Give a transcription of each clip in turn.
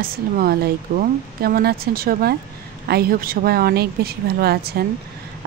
আসসালামু আলাইকুম। কেমন আছেন সবাই? আই হোপ সবাই অনেক বেশি ভালো আছেন।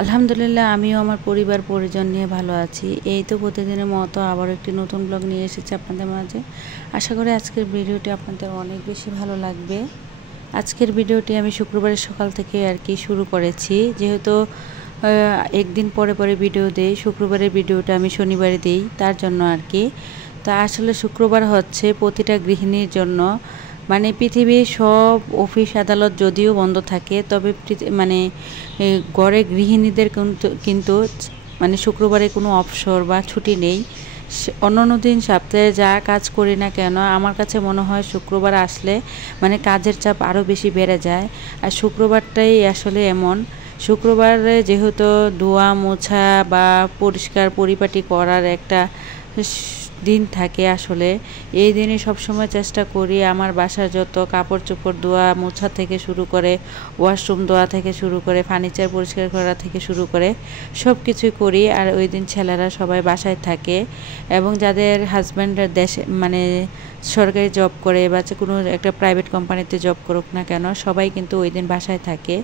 আলহামদুলিল্লাহ আমিও আমার পরিবার পরিজন নিয়ে ভালো আছি। এই তো প্রতিদিনের মতো আবার একটি নতুন ব্লগ নিয়ে এসেছি আপনাদের মাঝে। আশা করি আজকের ভিডিওটি আপনাদের অনেক বেশি ভালো লাগবে। আজকের ভিডিওটি আমি শুক্রবারের সকাল থেকে আর কি শুরু করেছি, যেহেতু একদিন পরে পরে ভিডিও দেই। শুক্রবারের ভিডিওটা আমি শনিবারে দিই, তার জন্য আর কি। তা আসলে শুক্রবার হচ্ছে প্রতিটা গৃহিণীর জন্য, মানে পৃথিবীর সব অফিস আদালত যদিও বন্ধ থাকে, তবে ঘরে গৃহিণীদের কিন্তু মানে শুক্রবারে কোনো অবসর বা ছুটি নেই। অন্যান্য দিন সপ্তাহে যা কাজ করি না কেন, আমার কাছে মনে হয় শুক্রবার আসলে মানে কাজের চাপ আরও বেশি বেড়ে যায়। আর শুক্রবারটাই আসলে এমন, শুক্রবারে যেহেতু ধোয়া মোছা বা পরিষ্কার পরিপাটি করার একটা দিন থাকে। আসলে এই দিনে সবসময় চেষ্টা করি আমার বাসার যত কাপড় চোপড় ধোয়া মোছা থেকে শুরু করে, ওয়াশরুম ধোয়া থেকে শুরু করে, ফার্নিচার পরিষ্কার করা থেকে শুরু করে সব কিছুই করি। আর ওই দিন ছেলেরা সবাই বাসায় থাকে, এবং যাদের হাজব্যান্ড দেশে মানে সরকারি জব করে বা কোনো একটা প্রাইভেট কোম্পানিতে জব করুক না কেন, সবাই কিন্তু ওই দিন বাসায় থাকে।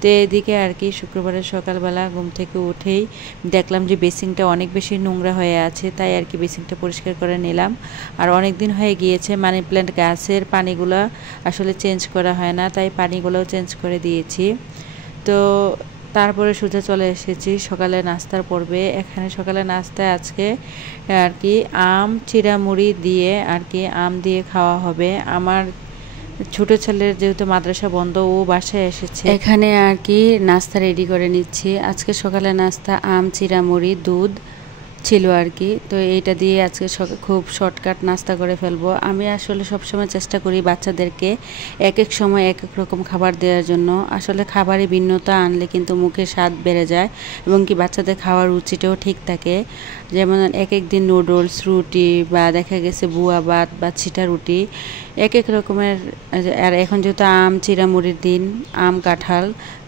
তো এদিকে আর কি শুক্রবারের সকালবেলা ঘুম থেকে উঠেই দেখলাম যে বেসিনটা অনেক বেশি নোংরা হয়ে আছে, তাই আর কি বেসিনটা পরিষ্কার করে নিলাম। আর অনেক দিন হয়ে গিয়েছে মানি প্ল্যান্ট গাছের পানিগুলো আসলে চেঞ্জ করা হয় না, তাই পানিগুলোও চেঞ্জ করে দিয়েছি। তো তারপরে সোজা চলে এসেছি সকালে নাস্তার পর্বে। এখানে সকালে নাস্তায় আজকে আর কি আম চিড়ামুড়ি দিয়ে আর কি আম দিয়ে খাওয়া হবে। আমার ছোট ছেলের যেহেতু মাদ্রাসা বন্ধ, ও বাসায় এসেছে, এখানে আর কি নাস্তা রেডি করে নিচ্ছি। আজকে সকালে নাস্তা আম চিড়ামুড়ি দুধ ছিল আর কি। তো এইটা দিয়ে আজকে খুব শর্টকাট নাস্তা করে ফেলবো। আমি আসলে সবসময় চেষ্টা করি বাচ্চাদেরকে এক এক সময় এক এক রকম খাবার দেওয়ার জন্য। আসলে খাবারে ভিন্নতা আনলে কিন্তু মুখের স্বাদ বেড়ে যায়, এবং কি বাচ্চাদের খাওয়ার রুচিটাও ঠিক থাকে। যেমন এক এক দিন নুডলস, রুটি, বা দেখা গেছে বুয়া ভাত বা ছিটা রুটি, এক এক রকমের। আর এখন যেহেতু আম চিড়ামুড়ির দিন, আম কাঁঠাল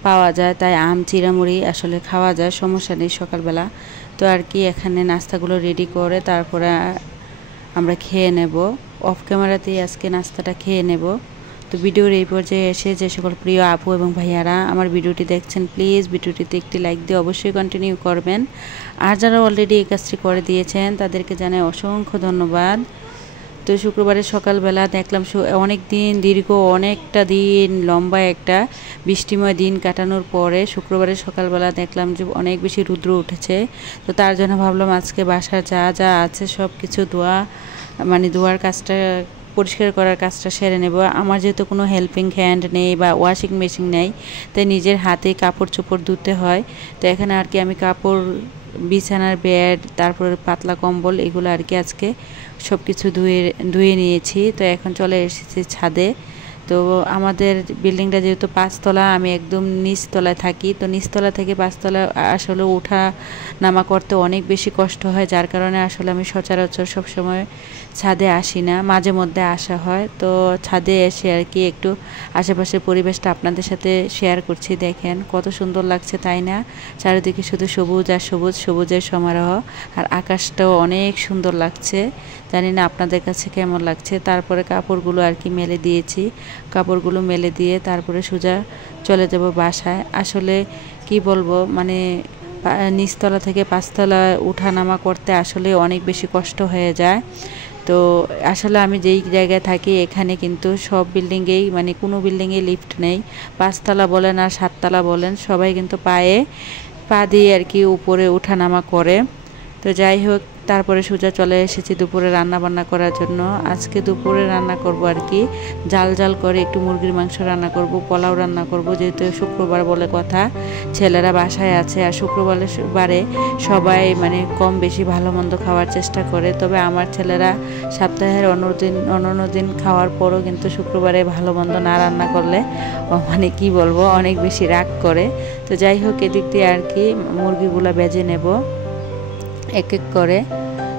পাওয়া যায়, তাই আম চিড়ামুড়ি আসলে খাওয়া যায়, সমস্যা নেই সকালবেলা। তো আর কি এখানে নাস্তাগুলো রেডি করে তারপরে আমরা খেয়ে নেব। অফ ক্যামেরাতেই আজকে নাস্তাটা খেয়ে নেব। তো ভিডিওর এই পর্যায়ে এসে যে সকল প্রিয় আপু এবং ভাইয়ারা আমার ভিডিওটি দেখছেন, প্লিজ ভিডিওটিতে একটি লাইক দিয়ে অবশ্যই কন্টিনিউ করবেন। আর যারা অলরেডি এই কাজটি করে দিয়েছেন তাদেরকে জানাই অসংখ্য ধন্যবাদ। তো শুক্রবারের সকালবেলা দেখলাম অনেকটা দিন লম্বা একটা বৃষ্টিময় দিন কাটানোর পরে শুক্রবারের সকালবেলা দেখলাম যে অনেক বেশি রৌদ্র উঠেছে। তো তার জন্য ভাবলাম আজকে বাসার যা যা আছে সব কিছু ধোয়ার কাজটা, পরিষ্কার করার কাজটা সেরে নেব। আমার যেহেতু কোনো হেল্পিং হ্যান্ড নেই বা ওয়াশিং মেশিন নেই, তাই নিজের হাতেই কাপড় চোপড় ধুতে হয়। তো এখানে আর কি আমি কাপড়, বিছানার বেড, তারপরে পাতলা কম্বল, এগুলো আর কি আজকে সব কিছু ধুয়ে নিয়েছি। তো এখন চলে এসেছি ছাদে। তো আমাদের বিল্ডিংটা যেহেতু 5 তলা, আমি একদম নিচতলায় থাকি। তো নিচতলা থেকে 5 তলা আসলে ওঠা নামা করতে অনেক বেশি কষ্ট হয়, যার কারণে আসলে আমি সচরাচর সবসময় ছাদে আসি না, মাঝে মধ্যে আসা হয়। তো ছাদে এসে আর কি একটু আশেপাশের পরিবেশটা আপনাদের সাথে শেয়ার করছি। দেখেন কত সুন্দর লাগছে, তাই না? চারিদিকে শুধু সবুজ আর সবুজ, সবুজের সমারোহ। আর আকাশটাও অনেক সুন্দর লাগছে, জানি না আপনাদের কাছে কেমন লাগছে। তারপরে কাপড়গুলো আর কি মেলে দিয়েছি, কাপড়গুলো মেলে দিয়ে তারপরে সোজা চলে যাব বাসায়। আসলে কি বলবো, মানে নিচতলা থেকে 5 তলা উঠানামা করতে আসলে অনেক বেশি কষ্ট হয়ে যায়। তো আসলে আমি যেই জায়গায় থাকি এখানে কিন্তু সব বিল্ডিংয়েই, মানে কোনো বিল্ডিংয়ে লিফট নেই। 5 তলা বলেন আর 7 তলা বলেন, সবাই কিন্তু পা দিয়ে আর কি উপরে উঠানামা করে। তো যাই হোক, তারপরে সোজা চলে এসেছি দুপুরে রান্না বান্না করার জন্য। আজকে দুপুরে রান্না করব আর কি জাল জাল করে একটু মুরগির মাংস রান্না করব, পোলাও রান্না করব, যেহেতু শুক্রবার বলে কথা, ছেলেরা বাসায় আছে। আর শুক্রবারে সবাই মানে কম বেশি ভালো মন্দ খাওয়ার চেষ্টা করে, তবে আমার ছেলেরা সপ্তাহের অন্য দিন খাওয়ার পরও কিন্তু শুক্রবারে ভালো মন্দ না রান্না করলে মানে কি বলবো অনেক বেশি রাগ করে। তো যাই হোক, এদিক দিয়ে আর কি মুরগিগুলো বেজে নেব এক এক করে।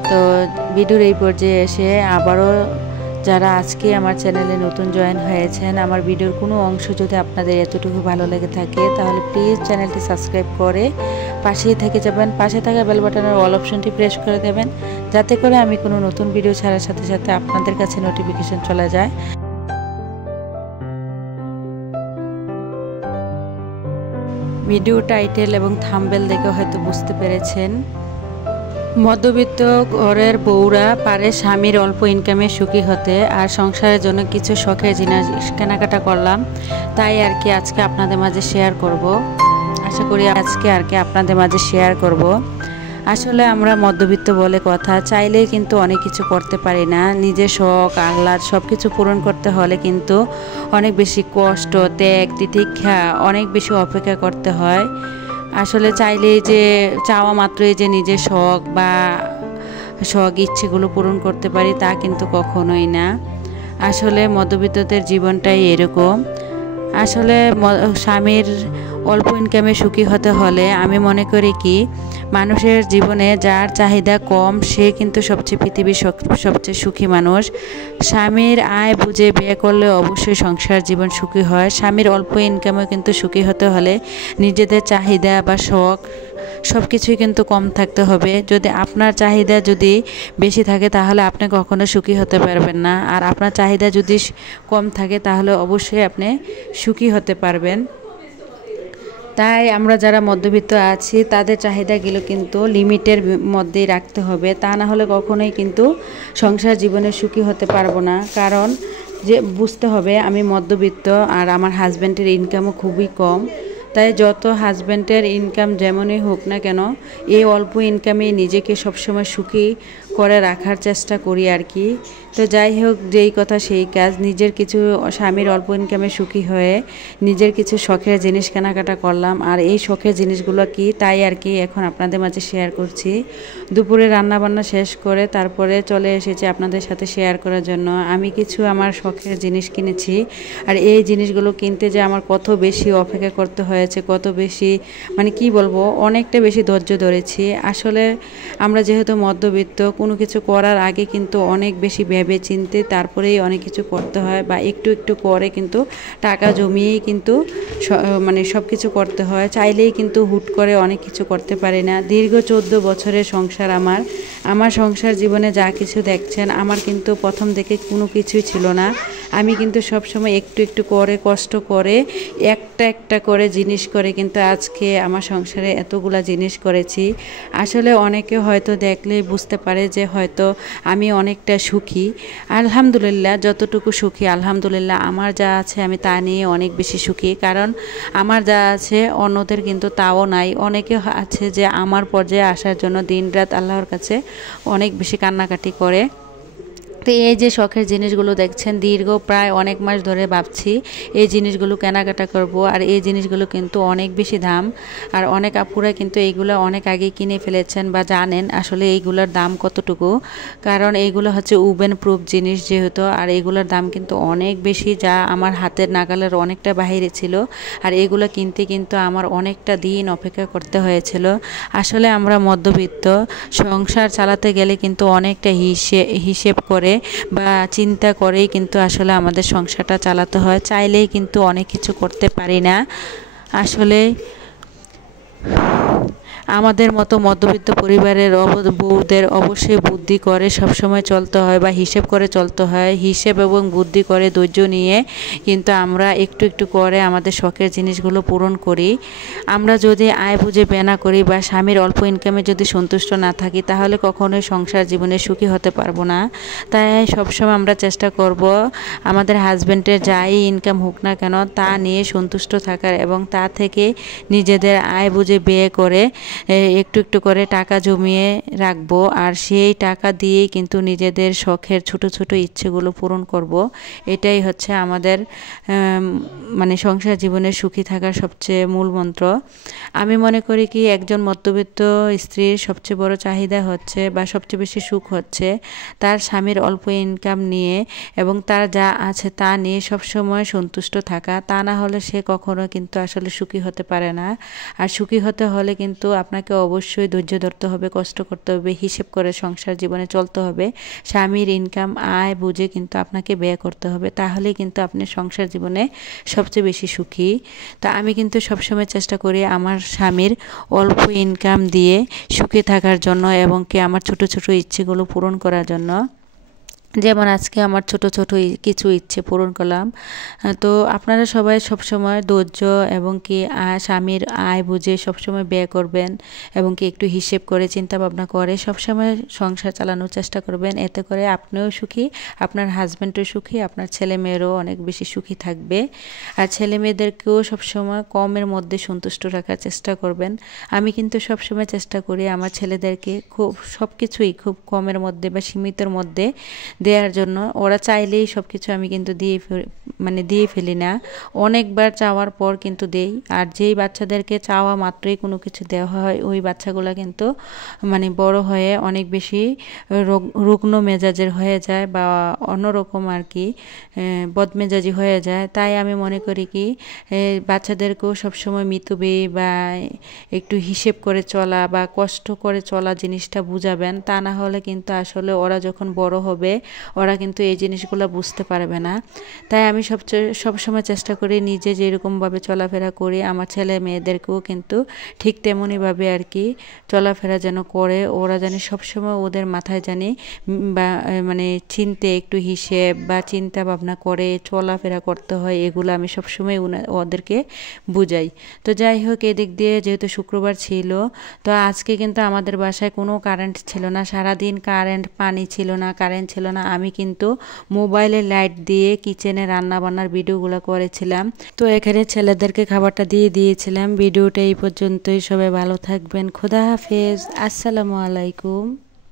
তো ভিডিওর এই পর্যায়ে এসে আবারও যারা আজকে আমার চ্যানেলে নতুন জয়েন হয়েছেন, আমার ভিডিওর কোনো অংশ যদি আপনাদের এতটুকু ভালো লেগে থাকে তাহলে প্লিজ চ্যানেলটি সাবস্ক্রাইব করে পাশেই থেকে যাবেন। পাশে থাকা বেল বাটনের অল অপশনটি প্রেস করে দেবেন, যাতে করে আমি কোনো নতুন ভিডিও ছাড়ার সাথে সাথে আপনাদের কাছে নোটিফিকেশন চলে যায়। ভিডিও টাইটেল এবং থাম্বনেল দেখে হয়তো বুঝতে পেরেছেন। মধ্যবিত্ত ঘরের বউরা পারে স্বামীর অল্প ইনকামে সুখী হতে, আর সংসারের জন্য কিছু শখের জিনিস কেনাকাটা করলাম, তাই আর কি আজকে আপনাদের মাঝে শেয়ার করব। আশা করি আজকে আর কি আপনাদের মাঝে শেয়ার করব। আসলে আমরা মধ্যবিত্ত বলে কথা, চাইলেই কিন্তু অনেক কিছু করতে পারি না। নিজের শখ আহ্লাদ সব কিছু পূরণ করতে হলে কিন্তু অনেক বেশি কষ্ট, ত্যাগ তিতিক্ষা, অনেক বেশি অপেক্ষা করতে হয়। আসলে চাইলেই যে চাওয়া মাত্রই যে নিজের শখ বা শখ ইচ্ছেগুলো পূরণ করতে পারি তা কিন্তু কখনোই না। আসলে মধ্যবিত্তদের জীবনটাই এরকম। আসলে স্বামীর অল্প ইনকামে সুখী হতে হলে আমি মনে করি কি, মানুষের জীবনে যার চাহিদা কম সে কিন্তু সবচেয়ে পৃথিবীর সবচেয়ে সুখী মানুষ। স্বামীর আয় বুঝে বিয়ে করলে অবশ্যই সংসার জীবন সুখী হয়। স্বামীর অল্প ইনকামে কিন্তু সুখী হতে হলে নিজেদের চাহিদা বা শখ সব কিছুই কিন্তু কম থাকতে হবে। যদি আপনার চাহিদা যদি বেশি থাকে তাহলে আপনি কখনো সুখী হতে পারবেন না, আর আপনার চাহিদা যদি কম থাকে তাহলে অবশ্যই আপনি সুখী হতে পারবেন। তাই আমরা যারা মধ্যবিত্ত আছি তাদের চাহিদাগুলো কিন্তু লিমিটের মধ্যেই রাখতে হবে, তা না হলে কখনোই কিন্তু সংসার জীবনে সুখী হতে পারবো না। কারণ যে বুঝতে হবে আমি মধ্যবিত্ত আর আমার হাজব্যান্ডের ইনকামও খুবই কম। তাই যত হাজব্যান্ডের ইনকাম যেমনই হোক না কেন, এই অল্প ইনকামে নিজেকে সবসময় সুখী করে রাখার চেষ্টা করি আর কি। তো যাই হোক, যেই কথা সেই কাজ, নিজের কিছু স্বামীর অল্প ইনকামে সুখী হয়ে নিজের কিছু শখের জিনিস কেনাকাটা করলাম। আর এই শখের জিনিসগুলো কি তাই আর কি এখন আপনাদের মাঝে শেয়ার করছি। দুপুরে রান্নাবান্না শেষ করে তারপরে চলে এসেছি আপনাদের সাথে শেয়ার করার জন্য। আমি কিছু আমার শখের জিনিস কিনেছি, আর এই জিনিসগুলো কিনতে যে আমার কত বেশি অপেক্ষা করতে হয়েছে, কত বেশি মানে কি বলবো, অনেকটা বেশি ধৈর্য ধরেছি। আসলে আমরা যেহেতু মধ্যবিত্ত, কোনো কিছু করার আগে কিন্তু অনেক বেশি ভেবে চিনতে তারপরেই অনেক কিছু করতে হয়, বা একটু একটু করে কিন্তু টাকা জমিয়েই কিন্তু মানে সব কিছু করতে হয়। চাইলেই কিন্তু হুট করে অনেক কিছু করতে পারি না। দীর্ঘ 14 বছরের সংসার আমার সংসার জীবনে যা কিছু দেখছেন, আমার কিন্তু প্রথম থেকে কোনো কিছুই ছিল না। আমি কিন্তু সবসময় একটু একটু করে কষ্ট করে একটা একটা করে জিনিস করে কিন্তু আজকে আমার সংসারে এতগুলা জিনিস করেছি। আসলে অনেকে হয়তো দেখলেই বুঝতে পারে যে হয়তো আমি অনেকটা সুখী। আলহামদুলিল্লাহ, যতটুকু সুখী আলহামদুলিল্লাহ, আমার যা আছে আমি তা নিয়ে অনেক বেশি সুখী। কারণ আমার যা আছে অন্যদের কিন্তু তাও নাই। অনেকে আছে যে আমার পর্যায়ে আসার জন্য দিনরাত আল্লাহর কাছে অনেক বেশি কান্নাকাটি করে। তো এই যে শখের জিনিসগুলো দেখছেন, দীর্ঘ প্রায় অনেক মাস ধরে ভাবছি এই জিনিসগুলো কেনাকাটা করব। আর এই জিনিসগুলো কিন্তু অনেক বেশি দাম, আর অনেক আপুরা কিন্তু এইগুলো অনেক আগে কিনে ফেলেছেন বা জানেন আসলে এইগুলোর দাম কতটুকু। কারণ এইগুলো হচ্ছে ওভেন প্রুফ জিনিস যেহেতু, আর এইগুলোর দাম কিন্তু অনেক বেশি, যা আমার হাতের নাগালের অনেকটা বাহিরে ছিল। আর এগুলো কিনতে কিন্তু আমার অনেকটা দিন অপেক্ষা করতে হয়েছিল। আসলে আমরা মধ্যবিত্ত, সংসার চালাতে গেলে কিন্তু অনেকটা হিসেব করে বা চিন্তা করেই কিন্তু আসলে আমাদের সংসারটা চালাতে হয়। চাইলেই কিন্তু অনেক কিছু করতে পারি না। আসলে আমাদের মতো মধ্যবিত্ত পরিবারের বউদের অবশ্যই বুদ্ধি করে সবসময় চলতে হয় বা হিসেব করে চলতে হয়। হিসেব এবং বুদ্ধি করে ধৈর্য নিয়ে কিন্তু আমরা একটু একটু করে আমাদের শখের জিনিসগুলো পূরণ করি। আমরা যদি আয় বুঝে ব্যয় না করি বা স্বামীর অল্প ইনকামে যদি সন্তুষ্ট না থাকি তাহলে কখনোই সংসার জীবনে সুখী হতে পারবো না। তাই সবসময় আমরা চেষ্টা করব আমাদের হাজব্যান্ডের যাই ইনকাম হোক না কেন তা নিয়ে সন্তুষ্ট থাকার, এবং তা থেকে নিজেদের আয় বুঝে ব্যয় করে একটু একটু করে টাকা জমিয়ে রাখবো। আর সেই টাকা দিয়েই কিন্তু নিজেদের শখের ছোট ছোট ইচ্ছেগুলো পূরণ করব। এটাই হচ্ছে আমাদের মানে সংসার জীবনে সুখী থাকার সবচেয়ে মূল মন্ত্র। আমি মনে করি কি, একজন মধ্যবিত্ত স্ত্রীর সবচেয়ে বড় চাহিদা হচ্ছে বা সবচেয়ে বেশি সুখ হচ্ছে তার স্বামীর অল্প ইনকাম নিয়ে এবং তার যা আছে তা নিয়ে সবসময় সন্তুষ্ট থাকা। তা না হলে সে কখনো কিন্তু আসলে সুখী হতে পারে না। আর সুখী হতে হলে কিন্তু আপনাকে অবশ্যই ধৈর্য ধরতে হবে, কষ্ট করতে হবে, হিসেব করে সংসার জীবনে চলতে হবে। স্বামীর ইনকাম আয় বুঝে কিন্তু আপনাকে ব্যয় করতে হবে, তাহলেই কিন্তু আপনি সংসার জীবনে সবচেয়ে বেশি সুখী। তা আমি কিন্তু সবসময় চেষ্টা করি আমার স্বামীর অল্প ইনকাম দিয়ে সুখী থাকার জন্য এবং কি আমার ছোট ছোট ইচ্ছেগুলো পূরণ করার জন্য। যেমন আজকে আমার ছোট ছোট কিছু ইচ্ছে পূরণ করলাম। তো আপনারা সবাই সবসময় ধৈর্য এবং কি স্বামীর আয় বুঝে সবসময় ব্যয় করবেন এবং কি একটু হিসেব করে চিন্তা ভাবনা করে সবসময় সংসার চালানোর চেষ্টা করবেন। এতে করে আপনিও সুখী, আপনার হাজব্যান্ডও সুখী, আপনার ছেলে মেয়েরও অনেক বেশি সুখী থাকবে। আর ছেলে মেয়েদেরকেও সবসময় কমের মধ্যে সন্তুষ্ট রাখার চেষ্টা করবেন। আমি কিন্তু সবসময় চেষ্টা করি আমার ছেলেদেরকে খুব সব কিছুই খুব কমের মধ্যে বা সীমিতর মধ্যে দেওয়ার জন্য। ওরা চাইলেই সব কিছু আমি কিন্তু দিয়ে ফেলি না, অনেকবার চাওয়ার পর কিন্তু দেই। আর যেই বাচ্চাদেরকে চাওয়া মাত্রই কোনো কিছু দেওয়া হয় ওই বাচ্চাগুলো কিন্তু বড় হয়ে অনেক বেশি রুগ্ন মেজাজের হয়ে যায় বা অন্যরকম আর কি বদমেজাজি হয়ে যায়। তাই আমি মনে করি কি বাচ্চাদেরকেও সবসময় মিতব্যয়ী বা একটু হিসেব করে চলা বা কষ্ট করে চলা জিনিসটা বুঝাবেন। তা না হলে কিন্তু আসলে ওরা যখন বড় হবে ওরা কিন্তু এই জিনিসগুলো বুঝতে পারবে না। তাই আমি সবসময় চেষ্টা করি নিজে যেরকমভাবে চলাফেরা করি আমার ছেলে মেয়েদেরকেও কিন্তু ঠিক তেমনইভাবে আর কি চলাফেরা যেন করে। ওরা জানি সবসময় ওদের মাথায় জানি বা চিনতে একটু হিসেব বা চিন্তা ভাবনা করে চলাফেরা করতে হয়, এগুলো আমি সবসময় ওদেরকে বুঝাই। তো যাই হোক, এদিক দিয়ে যেহেতু শুক্রবার ছিল তো আজকে কিন্তু আমাদের বাসায় কোনো কারেন্ট ছিল না, সারাদিন পানি ছিল না, কারেন্ট ছিল না। আমি কিন্তু মোবাইলের লাইট দিয়ে কিচেনে রান্না বান্নার ভিডিওগুলো করেছিলাম। তো এখানে ছেলেদেরকে খাবারটা দিয়ে দিয়েছিলাম। ভিডিওটা এই পর্যন্তই, সবাই ভালো থাকবেন, খোদা হাফেজ, আসসালামু আলাইকুম।